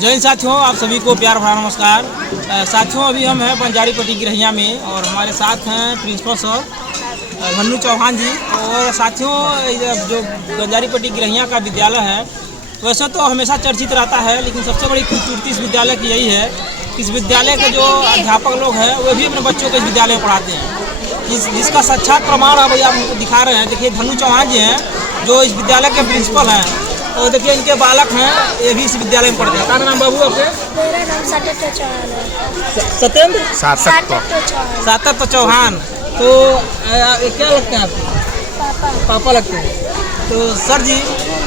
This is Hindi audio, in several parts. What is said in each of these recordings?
जय हिंद साथियों, आप सभी को प्यार भरा नमस्कार। साथियों, अभी हम हैं बंजारीपट्टी गिरहिया में और हमारे साथ हैं प्रिंसिपल सर धन्नू चौहान जी। और साथियों, जो बंजारीपट्टी गिरहिया का विद्यालय है वैसे तो हमेशा चर्चित रहता है, लेकिन सबसे बड़ी खूबसूरती इस विद्यालय की यही है कि इस विद्यालय के जो अध्यापक लोग हैं वे भी अपने बच्चों को इस विद्यालय में पढ़ाते हैं, जिसका साक्षात प्रमाण अभी आप दिखा रहे हैं। देखिए, धन्नू चौहान जी हैं जो इस विद्यालय के प्रिंसिपल हैं, और देखिए इनके बालक हैं, ये भी इस विद्यालय में पढ़ते हैं। क्या नाम बाबू आपके? मेरा नाम सत्येंद्र चौहान है। सत्येंद्र सातत्य चौहान। तो क्या लगते हैं आपको? पापा लगते हैं। तो सर जी,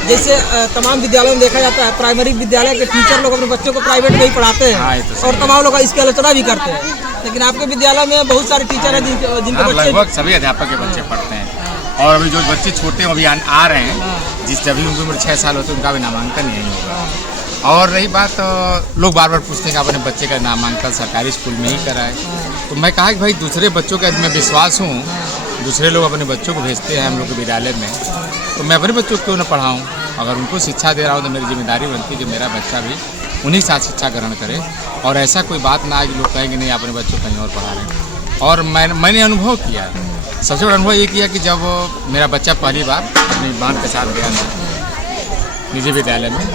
जैसे तमाम विद्यालयों में देखा जाता है, प्राइमरी विद्यालय के टीचर लोग अपने बच्चों को प्राइवेट में ही पढ़ाते हैं और तमाम लोग इसकी आलोचना भी करते हैं, लेकिन आपके विद्यालय में बहुत सारे टीचर हैं जिनके बच्चे लगभग सभी अध्यापक के बच्चे पढ़ते हैं। और अभी जो बच्चे छोटे अभी आ रहे हैं, जिस जब भी उनकी उम्र 6 साल होती है उनका भी नामांकन यही होगा। और रही बात, लोग बार बार पूछते हैं कि अपने बच्चे का नामांकन सरकारी स्कूल में ही कराए, तो मैं कहा कि भाई दूसरे बच्चों का मैं विश्वास हूँ, दूसरे लोग अपने बच्चों को भेजते हैं हम लोग के विद्यालय में, तो मैं अपने बच्चों को क्यों न पढ़ाऊँ। अगर उनको शिक्षा दे रहा हूँ तो मेरी जिम्मेदारी बनती है कि मेरा बच्चा भी उन्हीं के साथ शिक्षा ग्रहण करे, और ऐसा कोई बात ना आए कि लोग कहेंगे नहीं अपने बच्चों को कहीं और पढ़ा रहे हैं। और मैंने अनुभव किया, सबसे बड़ा अनुभव ये किया कि जब मेरा बच्चा पहली बार अपनी बहन के साथ गया निजी विद्यालय में,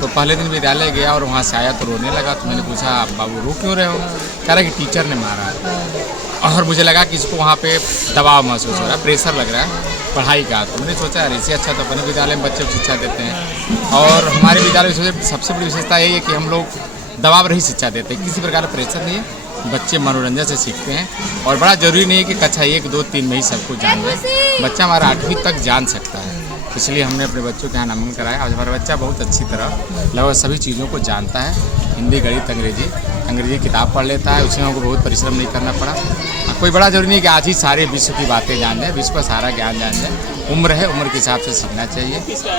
तो पहले दिन विद्यालय गया और वहाँ से आया तो रोने लगा। तो मैंने पूछा, बाबू रो क्यों रहे हो? कह रहा कि टीचर ने मारा है। और मुझे लगा कि इसको वहाँ पे दबाव महसूस हो रहा है, प्रेशर लग रहा है पढ़ाई का। तो मैंने सोचा यार इससे अच्छा तो अपने विद्यालय में बच्चों को शिक्षा देते हैं। और हमारे विद्यालय में सबसे बड़ी विशेषता यही है कि हम लोग दबाव रही शिक्षा देते हैं, किसी प्रकार का प्रेशर नहीं है, बच्चे मनोरंजन से सीखते हैं। और बड़ा जरूरी नहीं है कि कक्षा 1, 2, 3 में ही सब कुछ जान जाए, बच्चा हमारा 8वीं तक जान सकता है। इसलिए हमने अपने बच्चों के यहाँ नामांकन कराया। आज हमारा बच्चा बहुत अच्छी तरह लगभग सभी चीज़ों को जानता है, हिंदी, गणित, अंग्रेजी किताब पढ़ लेता है। उसमें हमको बहुत परिश्रम नहीं करना पड़ा। कोई बड़ा जरूरी नहीं कि आज ही सारे विश्व की बातें जान जाए, विश्व का सारा ज्ञान जान जाए। उम्र है, उम्र के हिसाब से सीखना चाहिए।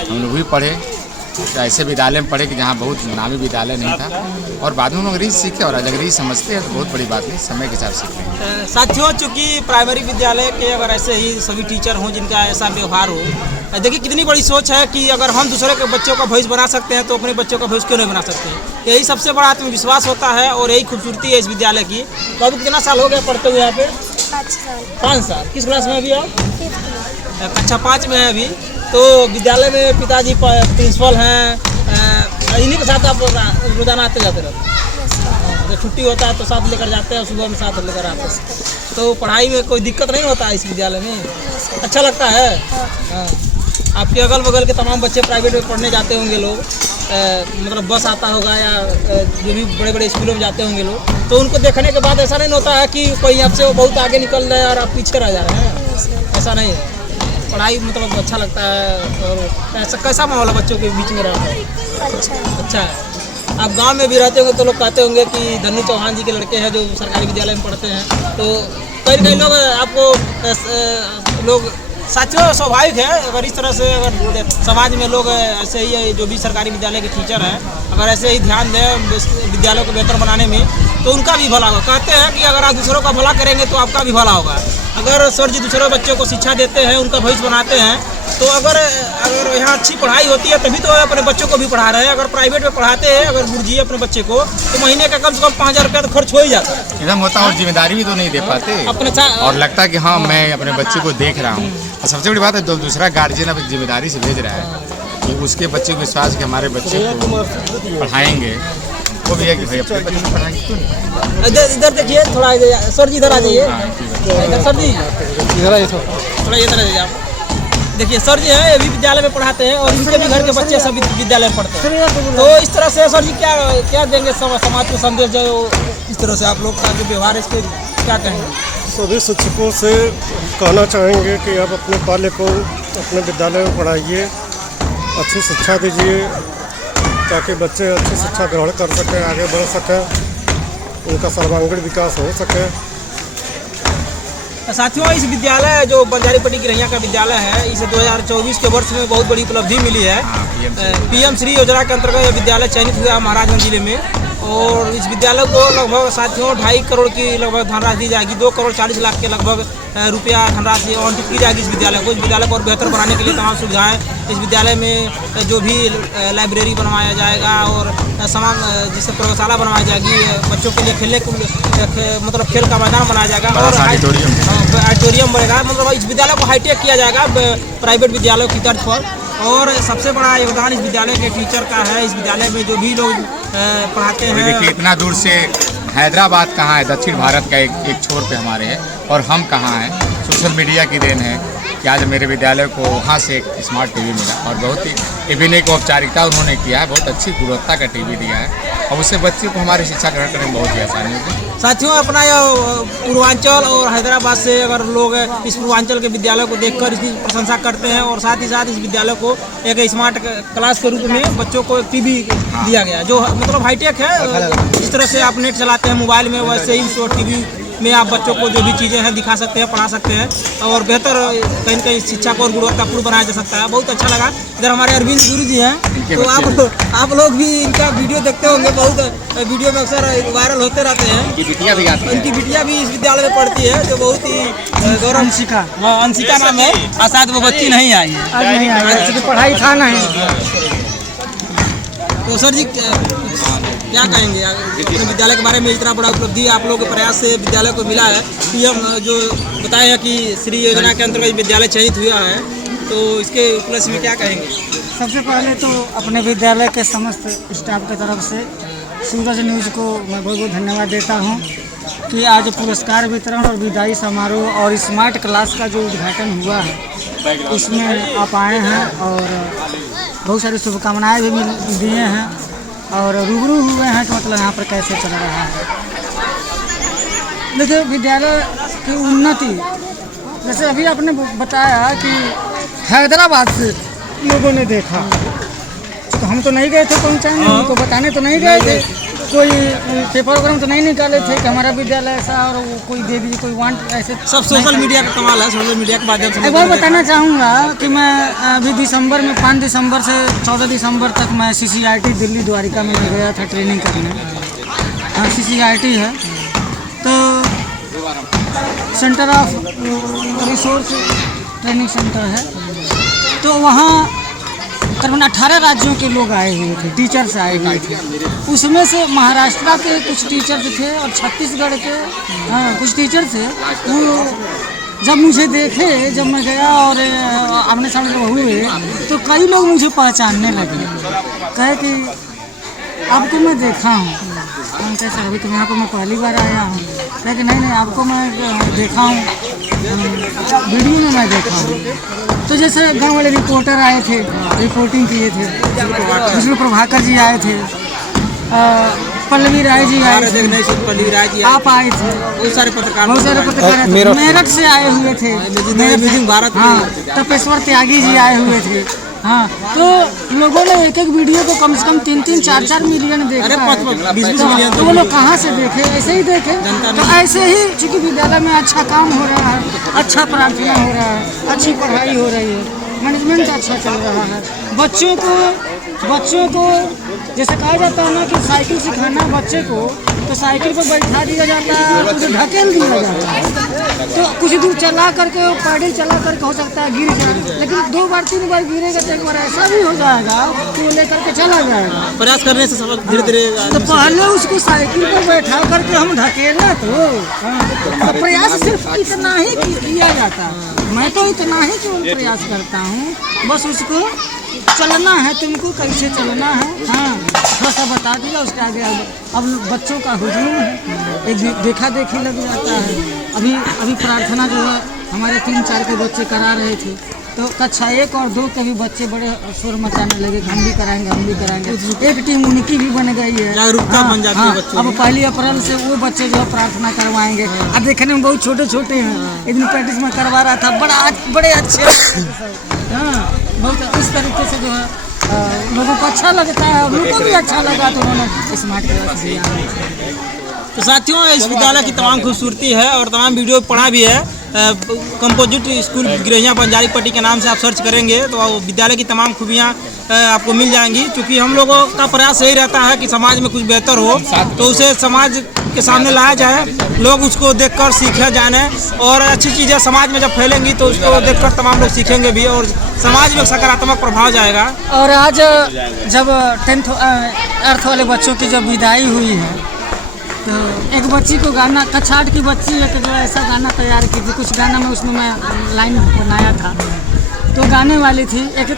हम लोग भी पढ़े, ऐसे विद्यालय में पढ़े कि जहाँ बहुत नामी विद्यालय नहीं था, और बाद में हम अंग्रेजी सीखे, और आज अंग्रेजी समझते हैं तो बहुत बड़ी बात नहीं, समय के हिसाब से सीखें। साथियों, चूँकि प्राइमरी विद्यालय के अगर ऐसे ही सभी टीचर हों जिनका ऐसा व्यवहार हो, देखिए कितनी बड़ी सोच है कि अगर हम दूसरे के बच्चों का भविष्य बना सकते हैं तो अपने बच्चों का भविष्य क्यों नहीं बना सकते। यही सबसे बड़ा आत्मविश्वास होता है और यही खूबसूरती है इस विद्यालय की। बाबू, कितना साल हो गया पढ़ते हुए यहाँ पे? 5 साल। किस क्लास में अभी आप? कक्षा 5 में है अभी। तो विद्यालय में पिताजी प्रिंसिपल हैं, इन्हीं के साथ आप रोजाना आते जाते रहते हैं? जब छुट्टी होता है तो साथ लेकर जाते हैं, सुबह में साथ लेकर आते हैं। तो पढ़ाई में कोई दिक्कत नहीं होता है इस विद्यालय में? अच्छा लगता है? हाँ। आपके अगल बगल के तमाम बच्चे प्राइवेट में पढ़ने जाते होंगे लोग, मतलब बस आता होगा या जो भी बड़े बड़े स्कूलों में जाते होंगे लोग, तो उनको देखने के बाद ऐसा नहीं होता है कि कोई आपसे वो बहुत आगे निकल रहे हैं और आप पीछे रह जा रहे हैं? ऐसा नहीं है, पढ़ाई मतलब अच्छा लगता है। और ऐसा कैसा माहौल है बच्चों के बीच में रहता है? अच्छा है। आप गांव में भी रहते होंगे तो लोग कहते होंगे कि धन्नू चौहान जी के लड़के हैं जो सरकारी विद्यालय में पढ़ते हैं, तो कई लोग आपको लोग, साथियों स्वाभाविक है अगर इस तरह से अगर समाज में लोग ऐसे ही जो भी सरकारी विद्यालय के टीचर हैं अगर ऐसे ही ध्यान दें विद्यालय को बेहतर बनाने में तो उनका भी भला होगा। कहते हैं कि अगर आप दूसरों का भला करेंगे तो आपका भी भला होगा। अगर सर जी दूसरे बच्चों को शिक्षा देते हैं, उनका भविष्य बनाते हैं, तो अगर यहाँ अच्छी पढ़ाई होती है तभी तो अपने बच्चों को भी पढ़ा रहे हैं। अगर प्राइवेट में पढ़ाते हैं अगर गुरुजी अपने बच्चे को, तो महीने का कम से कम 5,000 रुपया तो खर्च हो ही जाता है। एकदम होता है, और जिम्मेदारी भी तो नहीं दे पाते अपने और लगता है कि हाँ मैं अपने बच्चे को देख रहा हूँ। और सबसे बड़ी बात है, दूसरा गार्जियन अब जिम्मेदारी से भेज रहा है कि उसके बच्चे को विश्वास कि हमारे बच्चे को पढ़ाएंगे, वो भी है कि भाई अपने बच्चे को पढ़ाएंगे। इधर देखिए थोड़ा, सर जी इधर आ जाइए। सर जी इधर आइए, थोड़ा इधर आ जाइए आप। देखिए सर जी हैं, ये भी विद्यालय में पढ़ाते हैं और इनके भी घर के बच्चे सब विद्यालय में पढ़ते हैं। तो इस तरह से सर जी क्या देंगे समाज को संदेश, जो इस तरह से आप लोग का जो व्यवहार है इसके क्या कहेंगे? सभी शिक्षकों से कहना चाहेंगे कि आप अपने बाल्य को अपने विद्यालय में पढ़ाइए, अच्छी शिक्षा दीजिए ताकि बच्चे अच्छी शिक्षा ग्रहण कर सकें, आगे बढ़ सकें, उनका सर्वांगीण विकास हो सके। साथियों, इस विद्यालय जो बंजारीपट्टी गिरहिया का विद्यालय है, इसे 2024 के वर्ष में बहुत बड़ी उपलब्धि मिली है। PM श्री योजना के अंतर्गत यह विद्यालय चयनित हुआ है महाराजगंज जिले में। और इस विद्यालय को लगभग साथियों 2.5 करोड़ की लगभग धनराशि दी जाएगी। 2 करोड़ 40 लाख के लगभग रुपया धनराशि आवंटित की जाएगी इस विद्यालय को। इस विद्यालय को और बेहतर बनाने के लिए तमाम सुविधाएं इस विद्यालय में जो भी लाइब्रेरी बनवाया जाएगा और समान जिससे प्रयोगशाला बनवाई जाएगी, बच्चों के लिए खेलने को मतलब खेल का मैदान बनाया जाएगा और ऑडिटोरियम बनेगा। मतलब इस विद्यालय को हाईटेक किया जाएगा प्राइवेट विद्यालयों की तर्ज पर। और सबसे बड़ा योगदान इस विद्यालय के टीचर का है। इस विद्यालय में जो भी लोग पढ़ाते हैं, देखिए इतना दूर से हैदराबाद कहाँ है, दक्षिण भारत का एक छोर पे हमारे है, और हम कहाँ हैं। सोशल मीडिया की देन है कि आज मेरे विद्यालय को वहाँ से एक स्मार्ट टीवी मिला और बहुत ही टिफिन एक औपचारिकता उन्होंने किया है, बहुत अच्छी गुणवत्ता का टीवी दिया है और उससे बच्चे को हमारी शिक्षा ग्रहण करने में बहुत ही आसानी होगी। साथियों, अपना यह पूर्वांचल और हैदराबाद से अगर लोग इस पूर्वांचल के विद्यालय को देखकर इसकी प्रशंसा करते हैं और साथ ही साथ इस विद्यालय को एक स्मार्ट क्लास के रूप में बच्चों को एक टीवी दिया गया जो मतलब हाईटेक है। जिस तरह से आप नेट चलाते हैं मोबाइल में, वैसे ही उस टीवी में आप बच्चों को जो भी चीज़ें हैं दिखा सकते हैं, पढ़ा सकते हैं और बेहतर कहीं न कहीं शिक्षा को और गुणवत्तापूर्ण बनाया जा सकता है। बहुत अच्छा लगा। इधर हमारे अरविंद गुरु जी हैं, तो आप लोग भी इनका वीडियो देखते होंगे। बहुत वीडियो में अक्सर वायरल होते रहते हैं। उनकी बिटिया भी आती है, उनकी बिटिया भी इस विद्यालय में पढ़ती है जो बहुत ही गौरव। अंशिका नाम है और शायद वो बच्ची नहीं आई है, पढ़ाई था नहीं। तो सर जी क्या कहेंगे अपने विद्यालय के बारे में? इतना बड़ा उपलब्धि आप लोगों के प्रयास से विद्यालय को मिला है। पीएम जो बताया है कि श्री योजना के अंतर्गत विद्यालय चयनित हुआ है, तो इसके उपलक्ष्य में क्या कहेंगे? सबसे पहले तो अपने विद्यालय के समस्त स्टाफ की तरफ से सूरज न्यूज़ को मैं बहुत बहुत धन्यवाद देता हूं कि आज पुरस्कार वितरण और विदाई समारोह और स्मार्ट क्लास का जो उद्घाटन हुआ है उसमें आप आए हैं और बहुत सारी शुभकामनाएँ भी दिए हैं और रूबरू हुए हैं कि मतलब यहाँ पर कैसे चल रहा है। देखिए विद्यालय की उन्नति, जैसे अभी आपने बताया कि हैदराबाद से लोगों ने देखा, तो हम तो नहीं गए थे पहुँचाने, उनको बताने तो नहीं गए थे, कोई पेपर वगैरह तो नहीं निकाले थे कि हमारा विद्यालय ऐसा और वो कोई दे दीजिए, कोई वांट ऐसे। सब सोशल मीडिया का कमाल है। सोशल मीडिया के माध्यम से एक बार बताना चाहूँगा कि मैं अभी दिसंबर में 5 दिसंबर से 14 दिसंबर तक मैं CCRT दिल्ली द्वारिका में गया था ट्रेनिंग करने। CCRT है तो centre of resource training centre है, तो वहाँ करीबन 18 राज्यों के लोग आए हुए थे, टीचर्स आए हुए थे। उसमें से महाराष्ट्र के कुछ टीचर्स थे और छत्तीसगढ़ के कुछ टीचर थे। वो जब मुझे देखे, जब मैं गया और आमने सामने हुए तो कई लोग मुझे पहचानने लगे, कहे कि आपको मैं देखा हूँ। हम कैसे अभी तो यहाँ पर मैं पहली बार आया हूँ, लेकिन नहीं आपको मैं देखा हूँ, वीडियो में मैं देखा हूँ। तो जैसे गांव वाले रिपोर्टर आए थे, रिपोर्टिंग किए थे, उसमें प्रभाकर जी आए थे, पल्लवी राय जी आए थे, आप आए थे, बहुत सारे पत्रकार मेरठ से आए हुए थे, हाँ, तपेश्वर त्यागी जी आए हुए थे। हाँ, तो लोगों ने एक एक वीडियो को कम से कम 3-3, 4-4 मिलियन देखा है। 20-20 मिलियन तो वो लोग कहाँ से देखे? ऐसे ही देखे। तो ऐसे ही चूँकि विद्यालय में अच्छा काम हो रहा है, अच्छा प्रार्थना हो रहा है, अच्छी पढ़ाई हो रही है, मैनेजमेंट अच्छा चल रहा है, बच्चों को जैसे कहा जाता है ना कि साइकिल सिखाना बच्चे को, तो साइकिल पर बैठा दिया जाता है, उसे ढकेल दिया जाता है, तो कुछ दूर चला करके पैडल चला करके हो सकता है गिर जाए, लेकिन 2 बार 3 बार गिरेगा तो एक बार ऐसा भी हो जाएगा कि वो लेकर के चला जाएगा। प्रयास करने से सब धीरे धीरे तो पहले उसको साइकिल पर बैठा करके हम ढकेला तो प्रयास सिर्फ इतना ही किया जाता है। मैं तो इतना ही केवल प्रयास करता हूँ, बस उसको चलना है, तुमको कैसे चलना है, हाँ थोड़ा सा बता दिया, उसके आगे अब बच्चों का हुजूम है, एक देखा देखी लग जाता है। अभी प्रार्थना जो है हमारे 3-4 के बच्चे करा रहे थे, तो कक्षा 1 और 2 के भी बच्चे बड़े शोर मचाने लगे, हम भी कराएंगे। एक टीम उनकी भी बन गई है, जागरूकता बन जाती है बच्चों अब 1 अप्रैल से वो बच्चे जो है प्रार्थना करवाएंगे। अब देखने में बहुत छोटे हैं, एक दिन प्रैक्टिस में करवा रहा था, बड़े अच्छे, हाँ बहुत इस तरीके से जो है लोगों को अच्छा लगता है और लोगों को भी अच्छा लगा, तो उन्होंने स्मार्ट क्लास दिया। तो साथियों, इस विद्यालय की तमाम खूबसूरती है और तमाम वीडियो पढ़ा भी है। कंपोजिट स्कूल गिरैया बंजारी पट्टी के नाम से आप सर्च करेंगे तो विद्यालय की तमाम खूबियाँ आपको मिल जाएंगी। क्योंकि हम लोगों का प्रयास यही रहता है कि समाज में कुछ बेहतर हो तो उसे समाज के सामने लाया जाए, लोग उसको देखकर सीखे जाने, और अच्छी चीज़ें समाज में जब फैलेंगी तो उसको देखकर तमाम लोग सीखेंगे भी और समाज में सकारात्मक प्रभाव जाएगा। और आज जब 8th वाले बच्चों की जब विदाई हुई है तो एक बच्ची को गाना, कक्षा 8 की बच्ची एक जो ऐसा गाना तैयार की थी, कुछ गाना में उसमें मैं लाइन बनाया था तो गाने वाली थी। एक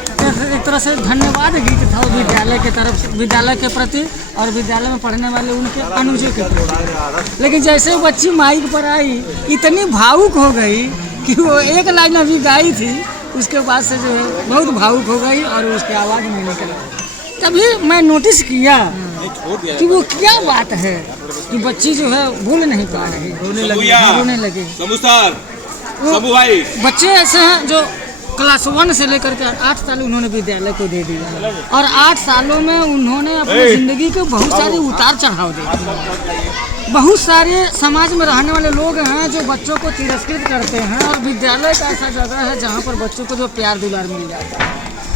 तरह से धन्यवाद गीत था वो विद्यालय के तरफ से, विद्यालय के प्रति और विद्यालय में पढ़ने वाले उनके अनुजों के प्रति। लेकिन जैसे वो बच्ची माइक पर आई इतनी भावुक हो गई कि वो एक लाइन अभी गाई थी उसके बाद से जो है बहुत भावुक हो गई और उसकी आवाज़ नहीं निकल। तभी मैं नोटिस किया कि वो क्या बात है कि बच्ची जो है बोल नहीं पा रही, रोने लगी। बच्चे ऐसे हैं जो क्लास 1 से लेकर के 8 साल उन्होंने विद्यालय को दे दिया और 8 सालों में उन्होंने अपनी ज़िंदगी के बहुत सारे उतार चढ़ाव दिए। बहुत सारे समाज में रहने वाले लोग हैं जो बच्चों को तिरस्कृत करते हैं और विद्यालय एक ऐसा जगह है जहाँ पर बच्चों को जो प्यार दुलार मिल जाता है।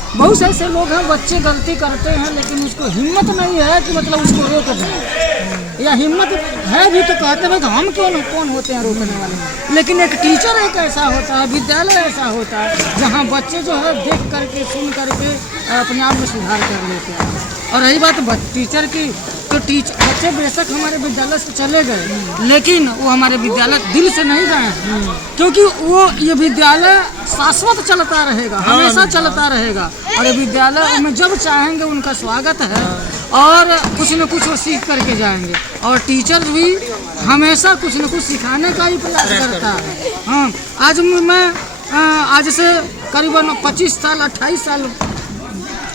बहुत से ऐसे लोग हैं बच्चे गलती करते हैं लेकिन उसको हिम्मत नहीं है कि मतलब उसको रोक दें, या हिम्मत है भी तो कहते हैं कि हम कौन होते हैं रोकने वाले। लेकिन एक टीचर एक ऐसा होता है, विद्यालय ऐसा होता है जहाँ बच्चे जो है देख करके सुन करके अपने आप में सुधार कर लेते हैं। और रही बात टीचर की तो बच्चे बेशक हमारे विद्यालय से चले गए लेकिन वो हमारे विद्यालय दिल से नहीं गए, क्योंकि वो ये विद्यालय शाश्वत चलता रहेगा, हमेशा चलता रहेगा। और ये विद्यालय में जब चाहेंगे उनका स्वागत है और कुछ न कुछ वो सीख करके जाएंगे। और टीचर भी हमेशा कुछ न कुछ सिखाने का ही प्रयास करता है। हाँ, आज से करीबन 25 साल 28 साल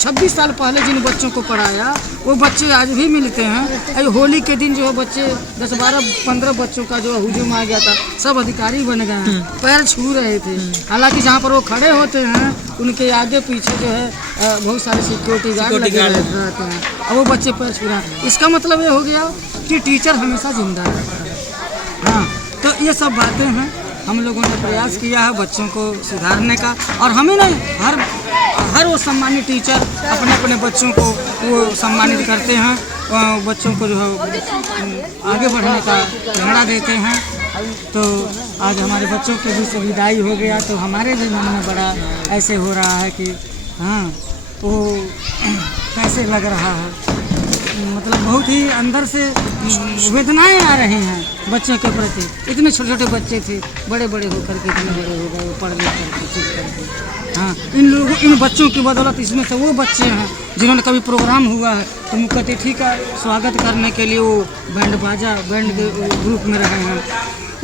26 साल पहले जिन बच्चों को पढ़ाया वो बच्चे आज भी मिलते हैं। होली के दिन जो है बच्चे 10, 12, 15 बच्चों का जो हुजूम आ गया था, सब अधिकारी बन गए हैं, पैर छू रहे थे। हालांकि जहाँ पर वो खड़े होते हैं उनके आगे पीछे जो है बहुत सारे सिक्योरिटी गार्ड लगे रहते हैं और वो बच्चे पैर छू रहे हैं। इसका मतलब ये हो गया कि टीचर हमेशा जिंदा रहता है। हाँ, तो ये सब बातें हैं। हम लोगों ने प्रयास किया है बच्चों को सुधारने का, और हमें नहीं, हर वो सम्मानित टीचर अपने अपने बच्चों को वो सम्मानित करते हैं, बच्चों को जो है आगे बढ़ने का प्रेरणा देते हैं। तो आज हमारे बच्चों की भी विदाई हो गया तो हमारे भी मन में बड़ा ऐसे हो रहा है कि हाँ, वो कैसे लग रहा है, मतलब बहुत ही अंदर से वेदनाएं आ रही हैं बच्चों के प्रति। इतने छोटे छोटे बच्चे थे, बड़े बड़े होकर के इतने बड़े हो गए, पढ़ लिख करके सीख करके। हाँ, इन बच्चों की बदौलत इसमें से वो बच्चे हैं जिन्होंने कभी प्रोग्राम हुआ है तो मुख्य अतिथि का स्वागत करने के लिए वो बैंड के ग्रुप में रहे हैं।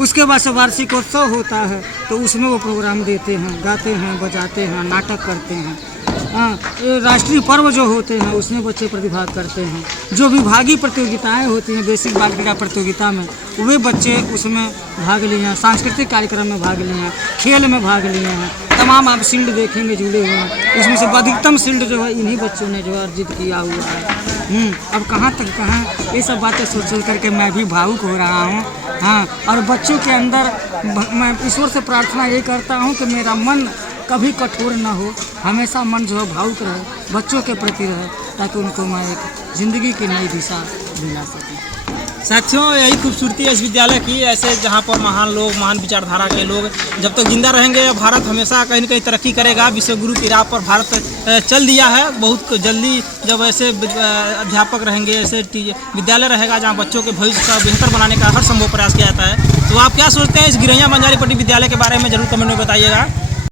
उसके बाद से वार्षिकोत्सव होता है तो उसमें वो प्रोग्राम देते हैं, गाते हैं, बजाते हैं, नाटक करते हैं। हाँ, राष्ट्रीय पर्व जो होते हैं उसमें बच्चे प्रतिभाग करते हैं। जो विभागीय प्रतियोगिताएं होती हैं बेसिक बाल क्रीड़ा प्रतियोगिता में, वे बच्चे उसमें भाग लिए हैं, सांस्कृतिक कार्यक्रम में भाग लिए हैं, खेल में भाग लिए हैं। तमाम आप शील्ड देखेंगे जुड़े हुए हैं, उसमें से अधिकतम शील्ड जो है इन्हीं बच्चों ने जो है अर्जित किया हुआ है। अब कहाँ तक कहाँ, ये सब बातें सोच करके मैं भी भावुक हो रहा हूँ। हाँ, और बच्चों के अंदर मैं ईश्वर से प्रार्थना ये करता हूँ कि मेरा मन कभी कठोर ना हो, हमेशा मन जो है भावुक रहे, बच्चों के प्रति रहे, ताकि उनको मैं एक ज़िंदगी की नई दिशा दिला सकूँ। साथियों, यही खूबसूरती है इस विद्यालय की। ऐसे जहाँ पर महान लोग, महान विचारधारा के लोग जब तक जिंदा रहेंगे, भारत हमेशा कहीं न कहीं तरक्की करेगा। विश्वगुरु की राह पर भारत चल दिया है। बहुत जल्दी जब ऐसे अध्यापक रहेंगे, ऐसे विद्यालय रहेगा जहाँ बच्चों के भविष्य का बेहतर बनाने का हर संभव प्रयास किया जाता है। तो आप क्या सोचते हैं इस गिरैया बंजारी पट्टी विद्यालय के बारे में, जरूर कमेंट में बताइएगा।